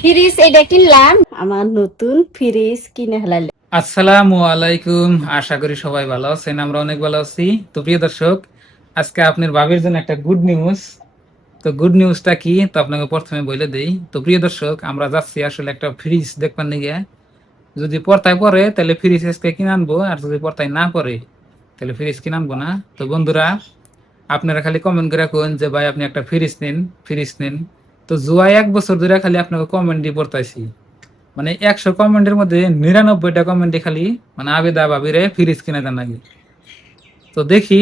Fridge এটা কিনলাম, আমার নতুন ফ্রিজ কিনে ফেলাইলাম। আসসালামু আলাইকুম। আশা করি সবাই ভালো আছেন, আমরা অনেক ভালো আছি। তো প্রিয় দর্শক, আজকে আপনার ভাবির জন্য একটা গুড নিউজ। তো গুড নিউজটা কি তো আপনাকে প্রথমে বলে দেই। তো প্রিয় দর্শক, আমরা যাচ্ছি আসলে একটা ফ্রিজ দেখবার নিয়ে। যদি পর্তায় পড়ে তাহলে ফ্রিজ আজকে কিনে আনবো, আর যদি পর্তায় না পড়ে তাহলে ফ্রিজ কিনে আনবো না। তো বন্ধুরা, আপনারা খালি কমেন্ট করে কোন যে ভাই আপনি একটা ফ্রিজ নিন, ফ্রিজ নিন। তো জুয়াই 1 বছর ধরে খালি আপনাকে কমেন্ট দিয়ে পড়তাইছি, মানে 100 কমেন্টের মধ্যে 99টা কমেন্টে খালি মানে আবেদা ভাবিরে ফ্রিজ কিনে দেন নাকি। তো দেখি,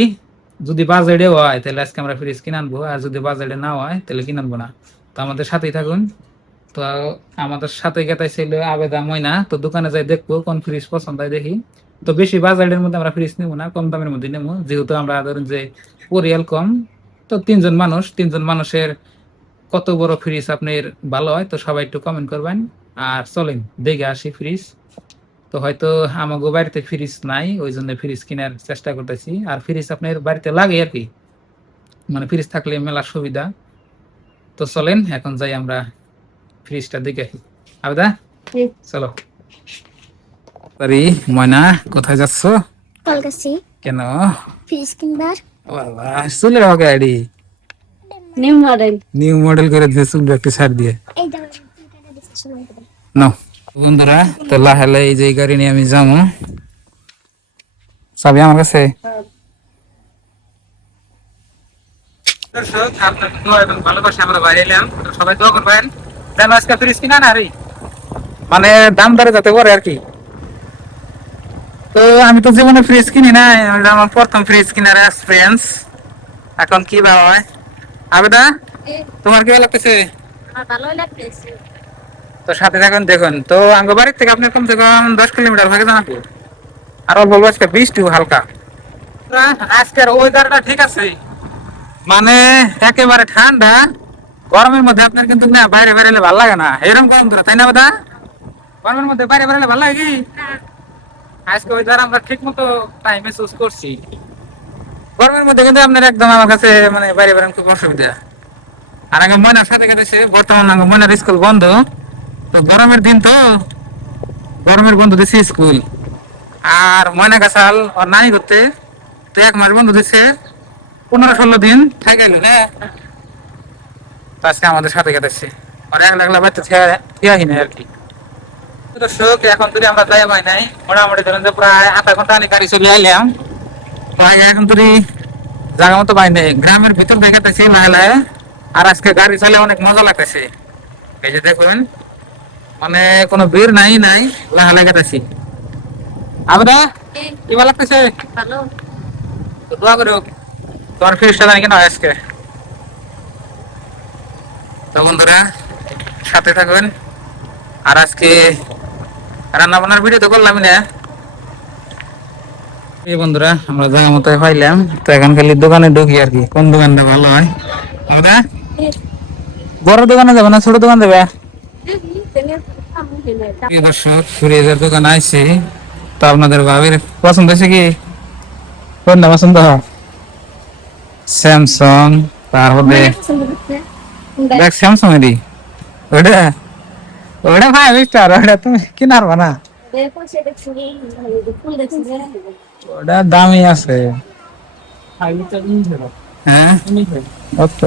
যদি বাজেটে হয় তাহলে আজকে আমরা ফ্রিজ কিনে আনবো, আর যদি বাজেটে না হয় তাহলে কিনে আনবো না। তো আমাদের সাথেই থাকুন। তো আমাদের সাথে গেতাই ছিল আবেদা ময়না। তো দোকানে যাই দেখবো কোন ফ্রিজ পছন্দ হয় দেখি। তো বেশি বাজেটের মধ্যে আমরা ফ্রিজ নেবো না, কম দামের মধ্যে নেবো, যেহেতু আমরা ধরেন যে পরিয়াল কম। তো তিনজন মানুষের কত বড় ফ্রিজ আপনার ভালো হয়, তো সবাই একটু কমেন্ট করবেন। আর চলেন দেখে আসি ফ্রিজ। তো হয়তো আমাগো বাড়িতে ফ্রিজ নাই, ওই জন্য ফ্রিজ কেনার চেষ্টা করতেছি। আর ফ্রিজ আপনার বাড়িতে লাগে আর কি, মানে ফ্রিজ থাকলে মেলা সুবিধা। তো চলেন এখন যাই আমরা ফ্রিজটা দেখে আসি। আবেদা, চলো। সরি ময়না, কোথায় যাচ্ছ? কলকাছি কেন? ফ্রিজ কিনবার। বাবা, চুলের হবে ID new model. New model করে দিয়ে চুলটা একটু ছাড় দিয়ে এই দাও, টাকা দিতে সময় হবে। নাও। বন্ধুরা, তো লাহালে এই যে গাড়ি নিয়ে আমি যাবো। চাবি আমার কাছে। দর্শক, আপনার দোয়া এবং ভালোবাসা আমরা বাইরে এলাম। তো সবাই দোয়া করবেন যেন আজকে ফ্রিজ কিনা না রে, মানে দাম দরে যাতে পড়ে আর কি। তো আমি তো জীবনে ফ্রিজ কিনি না, এটা আমার প্রথম ফ্রিজ কেনার এক্সপিরিয়েন্স। এখন কি ভাবা হয় আবেদা, তোমার কি ভালো লাগতেছে? আমার ভালোই লাগতেছে। তো সাথে থাকুন দেখুন। তো আঙ্গ বাড়ির থেকে আপনার কমসে কম 10 কিলোমিটার ভাগে জানাবো। আর অল্প অল্প আজকে বৃষ্টি হালকা। আজকের ওয়েদারটা ঠিক আছে, মানে একেবারে ঠান্ডা। গরমের মধ্যে আপনার কিন্তু না বাইরে বেরোলে ভালো লাগে না, এরকম গরম ধরে, তাই না দাদা? গরমের মধ্যে বাইরে বেরোলে ভালো লাগে কি? আজকে ওয়েদার আমরা ঠিক মতো টাইমে চুজ করছি। গরমের মধ্যে কিন্তু আপনার একদম আমার কাছে মানে বাইরে বেরোনো খুব অসুবিধা। আর আগে ময়নার সাথে গেছে, বর্তমান আগে ময়নার স্কুল বন্ধ। তো গরমের দিন, তো গরমের বন্ধ দিচ্ছে স্কুল। আর ময়না গাছাল ওর নানি করতে, তো 1 মাস বন্ধ দিচ্ছে, 15-16 দিন থাকে হ্যাঁ। তো আজকে আমাদের সাথে কেটেছে, আর একলা একলা বাচ্চা খেয়াহি নাই আর কি। দর্শক, এখন যদি আমরা যাই পাই নাই, মোটামুটি ধরেন যে প্রায় আধা ঘন্টা আমি গাড়ি চলে আইলাম। প্রায় এখন তুই জায়গা মতো পাই নাই, গ্রামের ভিতর দেখাতেছি লাহে। আর আজকে গাড়ি চালিয়ে অনেক মজা লাগতেছে। এই যে দেখুন, মানে কোনো ভিড় নাই নাই, লাহে গেতেছি। আমরা কি ভালো লাগতেছে? ভালো। তো দোয়া করো তোমার ফিরিসটা জানি কেন আজকে। তো বন্ধুরা, সাথে থাকবেন। আর আজকে রান্না বান্নার ভিডিও তো করলাম না। এই বন্ধুরা, আমরা জায়গা মতো পাইলাম। তো এখন খালি দোকানে ঢুকি আর কি, কোন দোকানটা ভালো হয়। আমরা বড় দোকানে যাবো না ছোট দোকান দেবে? প্রিয় দর্শক, ফ্রিজের দোকান আইছি। তো আপনাদের ভাবির পছন্দ হয়েছে কি? কোনটা পছন্দ হয়? স্যামসাং, তারপরে দেখ স্যামসাং এরই ওটা, ওটা 5 স্টার, ওটা তুমি কিনার না। ওটা দামি আছে। হ্যাঁ কত?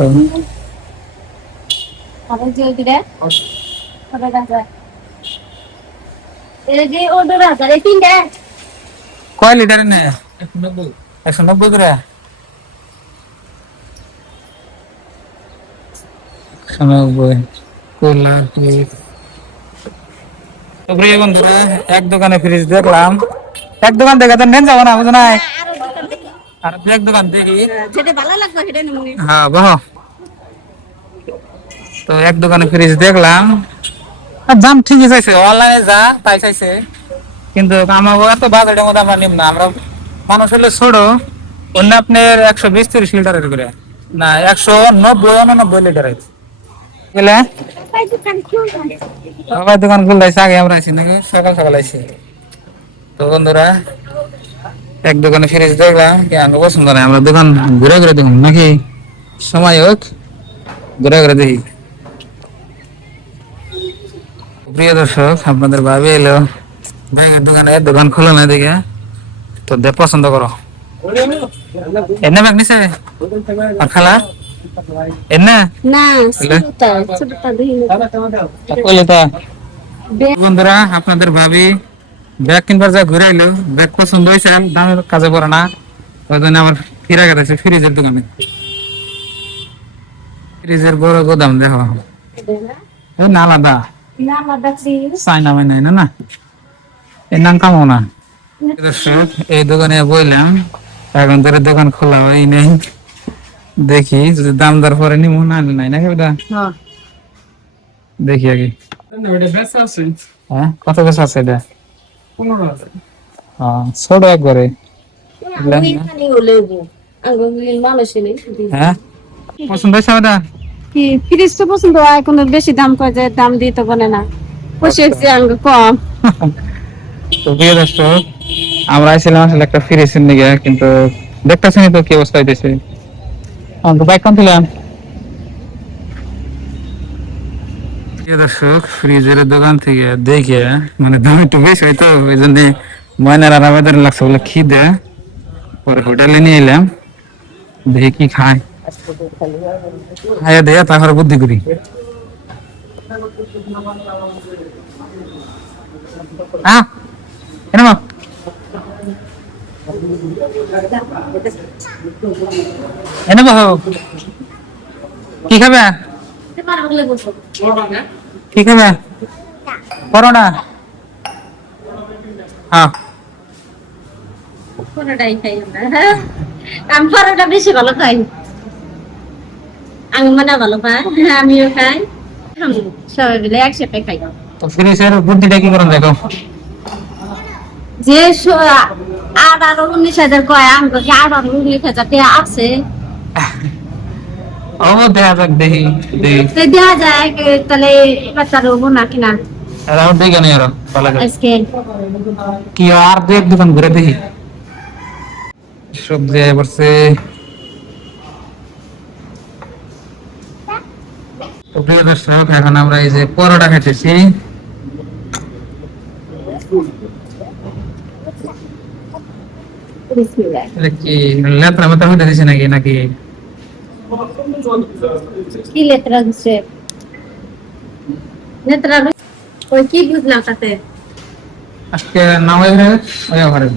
কয় লিটার নে? 190 করে। 190 কোলা। তো প্রিয় বন্ধুরা, এক দোকানে ফ্রিজ দেখলাম। এক দোকান দেখে তো নেন যাবো না, বুঝো না। আর এক দোকান দেখি, যেটা ভালো লাগবে সেটা নিমু। হ্যাঁ বহ। তো এক দোকানে ফ্রিজ দেখলাম, আর দাম ঠিকই চাইছে, অনলাইনে যা তাই চাইছে। কিন্তু আমার এত বাজেটের মধ্যে আমরা নিম না, আমরা মানুষ হলে ছোট। অন্য আপনার 120-30 লিটারের করে, না 190-99 লিটার গেলে সবাই দোকান খুলতেছে। আগে আমরা আছি নাকি সকাল সকাল আইছি। তো বন্ধুরা, এক দোকানে ফ্রিজ দেখলাম, কি আমার পছন্দ নাই, আমরা দোকান ঘুরে ঘুরে দেখুন নাকি, সময় হোক ঘুরে ঘুরে দেখি। প্রিয় দর্শক, আপনাদের ভাবি এলো ব্যাগের দোকানে, দোকান খোলা না দেখে, তো দেখ পছন্দ করো। এনে ব্যাগ নিছে আর খালা এনে না তাহলে ছোটটা দেখি কইলে তা বন্ধুরা, আপনাদের ভাবি ব্যাগ কিনবার যা ঘুরে আইলো, ব্যাগ পছন্দ হয়েছে, দামের কাজে পড়ে না, ওই জন্য আবার ফিরা গেছে ফ্রিজের দোকানে। ফ্রিজের বড় গোদাম দেখো, এই না আলাদা না আলাদা ফ্রিজ চাইনা মাই নাই না, না এর নাম কামো না। দর্শক, এই দোকানে বললাম এখন ধরে দোকান খোলা হয় নেই, দেখি যদি দাম দর পরে নিমু, না নাই নাকি ওটা দেখি আগে। হ্যাঁ, কত বেশি আছে এটা? হ্যাঁ, ছোট একবারে। হ্যাঁ, পছন্দ হয়েছে ওটা? কি ফ্রিজ তো পছন্দ হয়, কোনো বেশি দাম কয় যে দাম দিতে বলে না, পয়সা আঙ্গ কম। তো প্রিয় দর্শক, আমরা আইছিলাম আসলে একটা ফ্রিজের নিগে, কিন্তু দেখতেছি তো কি অবস্থা হইতেছে। তো বাইক কোন ছিলাম। প্রিয় দর্শক, ফ্রিজের দোকান থেকে দেখে মানে দাম একটু বেশি হয়তো, ওই জন্য ময়নার আর আমাদের লাগছে বলে খিদে, পরে হোটেলে নিয়ে এলাম, দেখি কি খায়, খাইয়া দেয়া তারপরে বুদ্ধি করি। হ্যাঁ, এনে মা এনে বাহ, কি খাবে? কি খাবে? পরোটা। হ্যাঁ, পরোটাই খাই আমরা। আমি পরোটা বেশি ভালো খাই, আমি মানে ভালো পাই, আমিও খাই, সবাই মিলে একসাথে খাই। তো ফ্রিজের বুদ্ধিটা কি করেন দেখো। যে 18-19 হাজার কয়, আমি কি 18-19 হাজার আছে? ও দেখা যাক, দেখি দেখি তো দেওয়া যায়, তাহলে এবার তার হবো না কিনা রাউন্ড দেখে নেই আরো ভালো করে। আজকে। কি আর দু এক দোকান ঘুরে দেখি, সবজি পড়ছে। তো প্রিয় দর্শক, এখন আমরা এই যে পরোটা খাইতেছি। বিসমিল্লাহ। এটা কি লেত্রা মেত্রা হইতে দিছে নাকি নাকি কি লেত্রা দিচ্ছে? লেত্রা ওই কি বুঝলাম তাতে? আজকে না ওই ঘরে ওই ঘরে,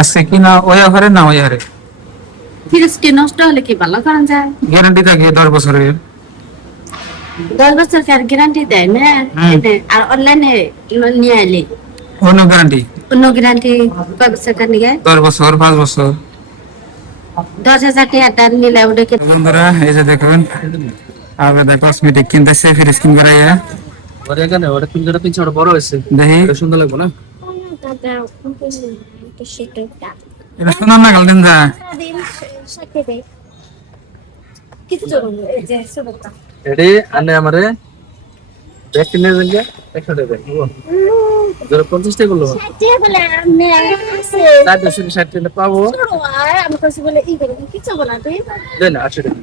আজকে কি না ওই ঘরে না ওই ঘরে। ফ্রিজ কি নষ্ট হলে কি ভালো করা যায়? গ্যারান্টি থাকে 10 বছরের। 10 বছর আর গ্যারান্টি দেয় না? আর অনলাইনে নিয়ে আইলে অন্য গ্যারান্টি, অন্য গ্যারান্টি কয় বছর কার নিয়ে? 10 বছর 5 বছর। 10,000 টাকা নিলে ওটাকে। বন্ধুরা, এই যে দেখুন আবেদা কসমেটিক কিনতেছে, ফ্রিজ কিনবে রাইয়া। ওর এখানে ওটা পিঞ্জরা পিঞ্জরা ওটা বড় হয়েছে, দেখি এটা সুন্দর লাগবে না? এটা শোনার না গেল দিন যা। এডি আনে আমারে ব্যাগ কিনে দেন কে 100 টাকা দিব, জোরে 50 টাকা বললো, 460 টাকা পাবো। দেন 80 টাকা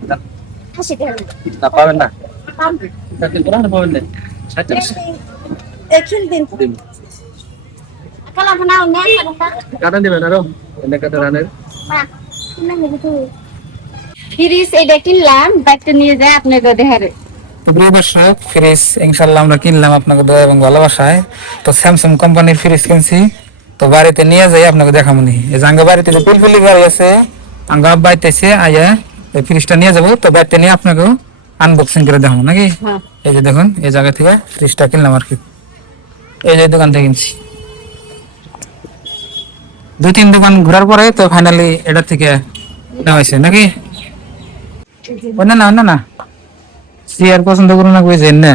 না পাবেন না, 60 টাকা না পাবেন না, 60 টাকা দিন কাটা দিবেন আরো এনে কাটা রানের। ফ্রিজ এটা কিনলাম, ব্যাগটা নিয়ে যায় আপনাকে দেখারে। তো প্রিয় দর্শক, ফ্রিজ ইনশাল্লাহ আমরা কিনলাম আপনাকে দয়া এবং ভালোবাসায়। তো স্যামসাং কোম্পানির ফ্রিজ কিনছি, তো বাড়িতে নিয়ে যাই আপনাকে দেখামনি। এই যে আঙ্গা বাড়িতে যে পিলপিলি গাড়ি আছে, আঙ্গা বাইতেছে আয়া এই ফ্রিজটা নিয়ে যাবো, তো বাড়িতে নিয়ে আপনাকে আনবক্সিং করে দেখাবো নাকি। এই যে দেখুন, এই জায়গা থেকে ফ্রিজটা কিনলাম আর কি, এই যে দোকান থেকে কিনছি। 2-3 দোকান ঘোরার পরে তো ফাইনালি এটা থেকে নেওয়া হয়েছে নাকি। না না না না চেয়ার পছন্দ করুন না, বুঝছেন না।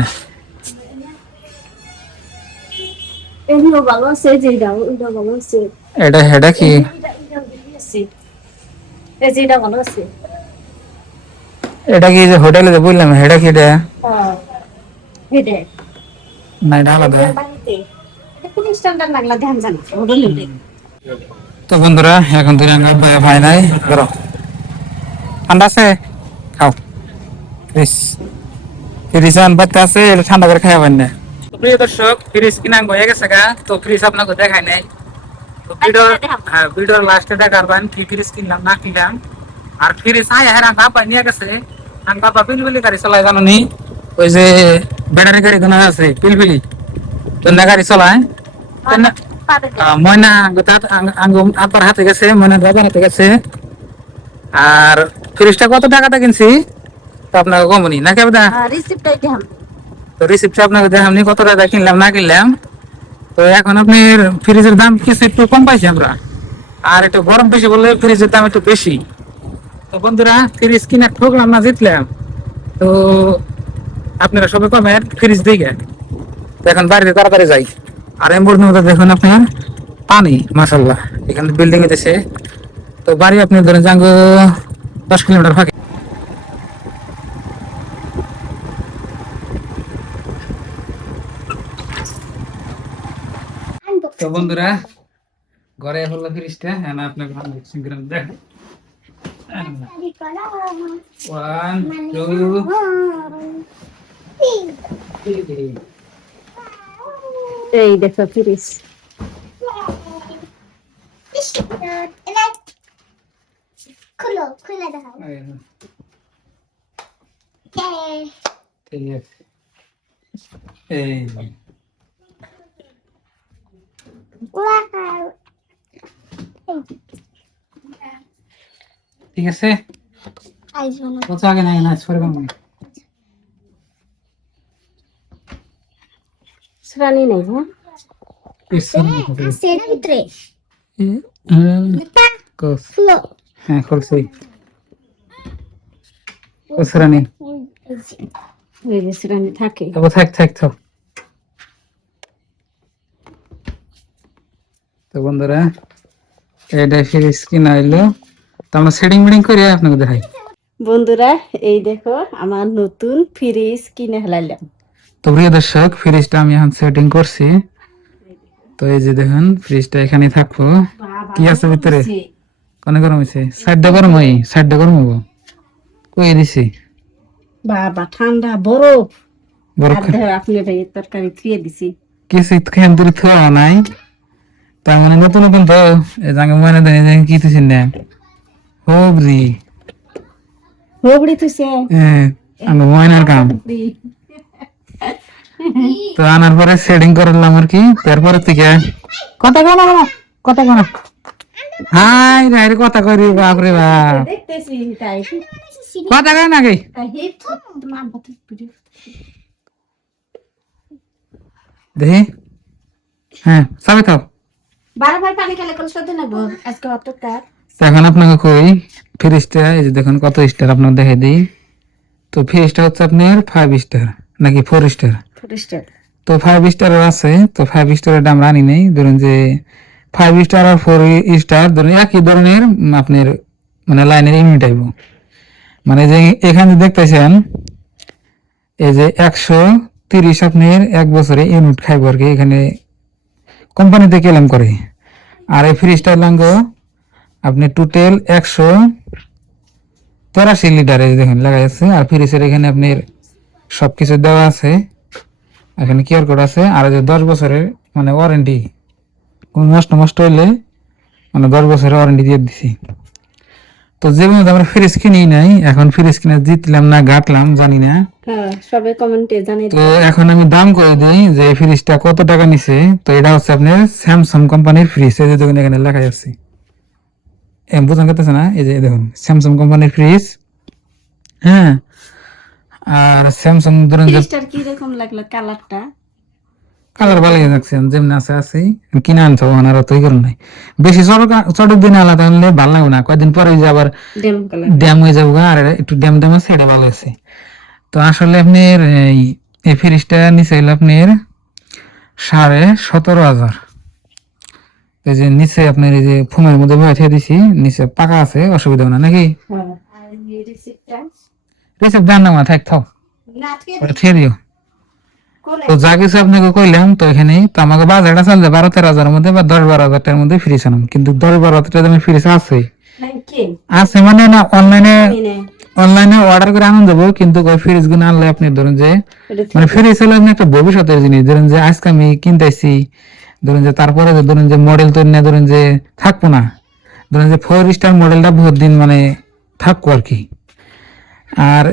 এগুলো ভালো আছে, যেটাও এটা ভালো আছে, এটা হেডা কি যেটা ভালো আছে। এটা কি যে হোটেলে যে বললাম, হেডা কি এটা? হেডে না এটা আলাদা। কোন স্ট্যান্ডার্ড লাগলা ধ্যান জানা হোটেলে। তো বন্ধুরা, এখন তুই ভাই নাই ধরো, ঠান্ডা আছে খাও, ফ্রিজ ফ্রিজ আন বাচ্চা আছে, ঠান্ডা করে খাওয়াবেন না। প্রিয় দর্শক ফ্রিজ কিনা হয়ে গেছে গা, তো ফ্রিজ আপনাকে দেখায় নাই। তো ভিডিওর লাস্টে দেখাবেন কি ফ্রিজ কিনলাম না কিনলাম। আর ফ্রিজ হ্যাঁ বাবা নিয়ে গেছে, আর বাবা পিলপিলি গাড়ি চালায় জানো নি, ওই যে ব্যাটারি গাড়ি কোনো আছে পিলপিলি তো না গাড়ি চালায়। ময়না আব্বার হাতে গেছে, ময়না বাবার হাতে গেছে। আর ফ্রিজটা কত টাকাটা কিনছি তো আপনাকে কমনি নাকি আপনার, রিসিপ্টটাই দেখাম। তো রিসিপ্টটা আপনাকে দেখামনি কত টাকা কিনলাম না কিনলাম। তো এখন আপনার ফ্রিজের দাম কিছু একটু কম পাইছি আমরা, আর একটু গরম বেশি বললে ফ্রিজের দাম একটু বেশি। তো বন্ধুরা ফ্রিজ কিনা ঠকলাম না জিতলাম। তো আপনারা সবাই কমেন ফ্রিজ দিকে। তো এখন বাড়িতে তাড়াতাড়ি যাই। আর এমবোর্ড মধ্যে দেখুন আপনার পানি মাশাল্লাহ, এখানে বিল্ডিং এ দেশে। তো বাড়ি আপনি ধরেন যাঙ্গো 10 কিলোমিটার ফাঁকে। তো বন্ধুরা ঘরে হলো ফ্রিজটা, হ্যাঁ আপনাকে দেখ 1 2 3। এই দেখো ফ্রিজ। খুলে দেখাও। ঠিক আছে, এই ঠিক আছে। কত আগে নাই না সরে কম শ্রানি নেই। হ্যাঁ সেটার ভিতরে হ্যাঁ খুলছি শ্রানি। ওই যে শ্রানি থাকে। থাক থাক থাক। তো বন্ধুরা এটা ফ্রিজ কিনা হইলো, তো আমরা সেটিং মিটিং করে আপনাকে দেখাই। বন্ধুরা এই দেখো আমার নতুন ফ্রিজ কিনে ফেলাইলাম। তো প্রিয় দর্শক ফ্রিজটা আমি এখন সেটিং করছি। তো এই যে দেখুন ফ্রিজটা এখানে থাকবো। কি আছে ভিতরে? কোনে গরম হইছে? সাইডটা গরম হই, সাইডটা গরম হবো। কই দিছি? বাবা ঠান্ডা বরফ। বরফ আপনি ভাই তরকারি থুয়ে দিছি। কিছু খেন দূরে থোয়া নাই। তার মানে নতুন নতুন তো এই জায়গা মানে দেন কি তুছেন না হোবরি হোবড়ি থুছে। হ্যাঁ আমি ময়নার কাম। তো আনার পরে সেটিং করলাম আর কি। তারপরে থেকে কথা কও না, কথা কও না। হাই রে কথা করি বাপ রে বাপ। দেখতেছি তাই কথা কও না কি? দেখি হ্যাঁ সবাই খাও। বারবার পানি খেলে কোন সাথে নেব আজকে অত কার। এখন আপনাকে কই ফ্রিজটা এই যে দেখুন কত স্টার আপনাকে দেখাই দিই। তো ফ্রিজটা হচ্ছে আপনার 5 স্টার নাকি 4 স্টার? 4 স্টার। তো 5 স্টারের আছে, তো 5 স্টারের দাম আনি নেই। ধরুন যে 5 স্টার আর 4 স্টার ধরুন একই ধরনের আপনার মানে লাইনের ইউনিট আইব। মানে যে এখানে দেখতেছেন এই যে 130 আপনার এক বছরে ইউনিট খাইব আর কি, এখানে কোম্পানিতে ক্লেম করে। আর এই ফ্রিজটার লাঙ্গ আপনি টোটাল 183 লিটার দেখুন লাগাই আছে। আর ফ্রিজের এখানে আপনার সবকিছু দেওয়া আছে, এখানে কিউআর কোড আছে। আর যে 10 বছরের মানে ওয়ারেন্টি, কোন নষ্ট হইলে মানে 10 বছরের ওয়ারেন্টি দিয়ে দিছি। তো যেমন আমরা ফ্রিজ কিনি নাই, এখন ফ্রিজ কিনে জিতলাম না ঘাটলাম জানি না। হ্যাঁ সবে কমেন্টে জানিয়ে তো এখন আমি দাম করে দিই যে ফ্রিজটা কত টাকা নিছে। তো এটা হচ্ছে আপনার স্যামসাং কোম্পানির ফ্রিজ, এই যে দেখুন এখানে লেখা আছে। বোঝান করতেছে না? এই যে দেখুন স্যামসাং কোম্পানির ফ্রিজ। হ্যাঁ আর স্যামসাং ধরুন যে ফ্রিজটার কি রকম লাগলো কালারটা? কালার ভালো লাগছে, যেমন আছে আছে কিনে আনছো আর অতই করুন নাই। বেশি চটক দিনে আলাদা হলে ভালো লাগবে না, কয়েকদিন পরে যে আবার ড্যাম কালার ড্যাম হয়ে যাবো। আর একটু ড্যাম ড্যাম আছে, এটা ভালো আছে। তো আসলে আপনার এই ফ্রিজটা নিচে হলো আপনার 17,500। এই যে নিচে আপনার এই যে ফোমের মধ্যে বসে দিছি, নিচে পাকা আছে, অসুবিধা না নাকি? হ্যাঁ আর এই রিসিপ্টটা রিসিপ্ট জান না থাক থাও না আজকে ছেড়ে দিও। কোলে তো যা কিছু আপনাকে কইলাম তো এখানে তো আমাকে বাজারটা চলছে 12-13 মধ্যে বা 10-12 টাকার মধ্যে ফ্রিজ আনাম, কিন্তু 10-12 টাকা দামের ফ্রিজ আছে নাকি আছে মানে না অনলাইনে অনলাইনে অর্ডার করে আনন্দ দেবো, কিন্তু ওই ফ্রিজ গুলো আনলে আপনি ধরুন যে মানে ফ্রিজ হলো আপনি একটা ভবিষ্যতের জিনিস। ধরুন যে আজকে আমি কিনতেছি, ধরুন যে তারপরে ধরুন যে মডেল তৈরি না, ধরুন যে থাকবো না, ধরুন যে 4 স্টার মডেলটা বহুত দিন মানে থাকবো আর কি। আর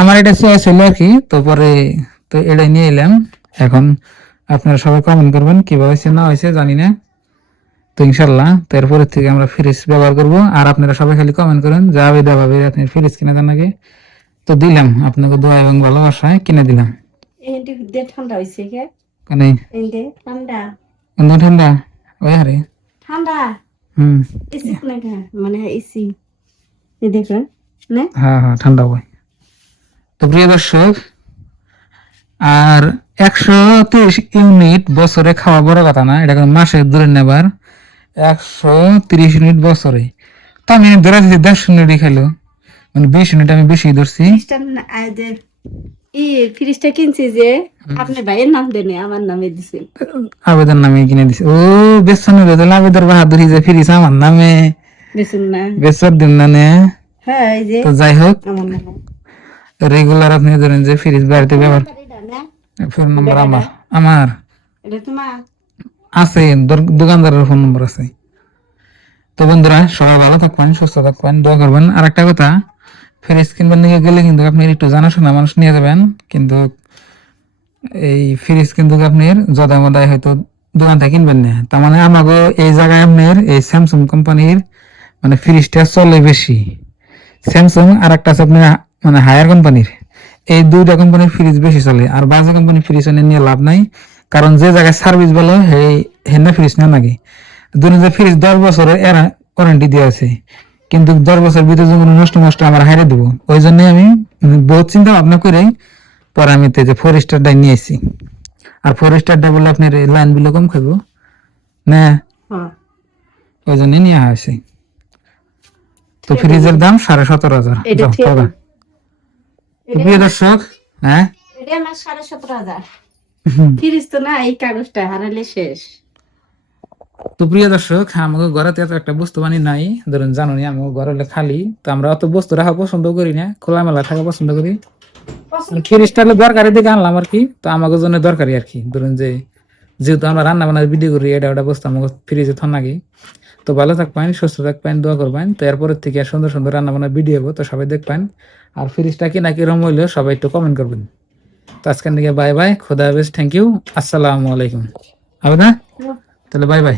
আমার এটা চয়েস হলো আর কি, তো পরে তো এটাই নিয়ে এলাম। এখন আপনারা সবাই কমেন্ট করবেন কিভাবে হয়েছে না হয়েছে জানি না, তো ইনশাল্লাহ তো এরপরের থেকে আমরা ফ্রিজ ব্যবহার করব। আর আপনারা সবাই খালি কমেন্ট করেন যাবে দাবে আপনি ফ্রিজ কিনে দেন আগে, তো দিলাম আপনাকে দোয়া এবং ভালোবাসায় কিনে দিলাম। এন্ডে দে ঠান্ডা হইছে কে মানে এন্ডে ঠান্ডা অন্য ঠান্ডা ওই হারে ঠান্ডা হুম এসি কোনে কা মানে এসি এই দেখো না হ্যাঁ হ্যাঁ ঠান্ডা হয়। তো প্রিয় দর্শক, আর 130 ইউনিট বছরে খাওয়া বড় কথা না, এটা কোনো মাসে ধরে নেবার 130 ইউনিট বছরে, তো আমি ধরে দিচ্ছি 10 ইউনিটই খাইলো, মানে 20 ইউনিট আমি বেশি ধরছি। ফ্রিজটা আদে ই ফ্রিজটা কিনছি যে আপনি ভাইয়ের নাম দেন আমার নামে দিছেন আবেদন নামে কিনে দিছে। ও বেসন বেদল আবেদন বাহাদুরি যে ফিরিস আমার নামে দিছেন না বেসর দিন না নে। হ্যাঁ এই যে তো যাই হোক, আমার নামে রেগুলার আপনি ধরেন যে ফ্রিজ বাড়িতে ব্যবহার, ফোন নম্বর আমার এটা তোমার আছে, দোকানদারের ফোন নম্বর আছে। তো বন্ধুরা সবাই ভালো থাকবেন, সুস্থ থাকবেন, দোয়া করবেন। আর একটা কথা, ফ্রিজ কিনবেন নিয়ে গেলে কিন্তু আপনি একটু জানাশোনা মানুষ নিয়ে যাবেন, কিন্তু এই ফ্রিজ কিন্তু আপনার জদায় মদায় হয়তো দোকান থেকে কিনবেন না। তার মানে আমাকে এই জায়গায় আপনার এই স্যামসাং কোম্পানির মানে ফ্রিজটা চলে বেশি। স্যামসাং আর একটা আছে আপনার মানে হায়ার কোম্পানির, এই দুইটা কোম্পানির ফ্রিজ বেশি চলে। আর বাজে কোম্পানির ফ্রিজ নিয়ে লাভ নাই, কারণ যে জায়গায় সার্ভিস ভালো হেনা ফ্রিজ না লাগে। ধরুন যে ফ্রিজ 10 বছরের ওয়ারেন্টি দেওয়া আছে, কিন্তু 10 বছর ভিতরে যখন নষ্ট আমার হারিয়ে দেবো। ওই জন্য আমি বহুত চিন্তা ভাবনা করে পরে আমি তো যে 4 স্টারটাই নিয়েছি। আর 4 স্টারটা বলে আপনার লাইন বিল কম খাবো না, হ্যাঁ ওই জন্য নিয়ে হয়েছে। তো ফ্রিজের দাম 17,500 এটা ঠিক টাকা। প্রিয় দর্শক, হ্যাঁ এটা আমার 17,500 ফ্রিজ তো না এই কাগজটা হারালে শেষ। তো প্রিয় দর্শক, আমাকে ঘরে এত একটা বস্তু বানি নাই, ধরুন জানুনি আমাকে ঘরে হলে খালি, তো আমরা অত বস্তু রাখা পছন্দ করি না, খোলামেলা থাকা পছন্দ করি। ফ্রিজটা হলে দরকারি দিকে আনলাম আর কি, তো আমাকে জন্য দরকারি আর কি। ধরুন যে যেহেতু আমরা রান্না বান্নার ভিডিও করি, এটা ওটা বস্তু আমাকে ফ্রিজে থন লাগে। তো ভালো থাকবেন, সুস্থ থাকবেন, দোয়া করবেন। তো এরপরের থেকে সুন্দর সুন্দর রান্না বান্নার ভিডিও হবো, তো সবাই দেখবেন। আর ফ্রিজটা কিনা কিরম হইলো সবাই একটু কমেন্ট করবেন। তো আজকের দিকে বাই বাই, খোদা হাফেজ, থ্যাংক ইউ, আসসালামু আলাইকুম। হবে না? তাহলে বাই বাই।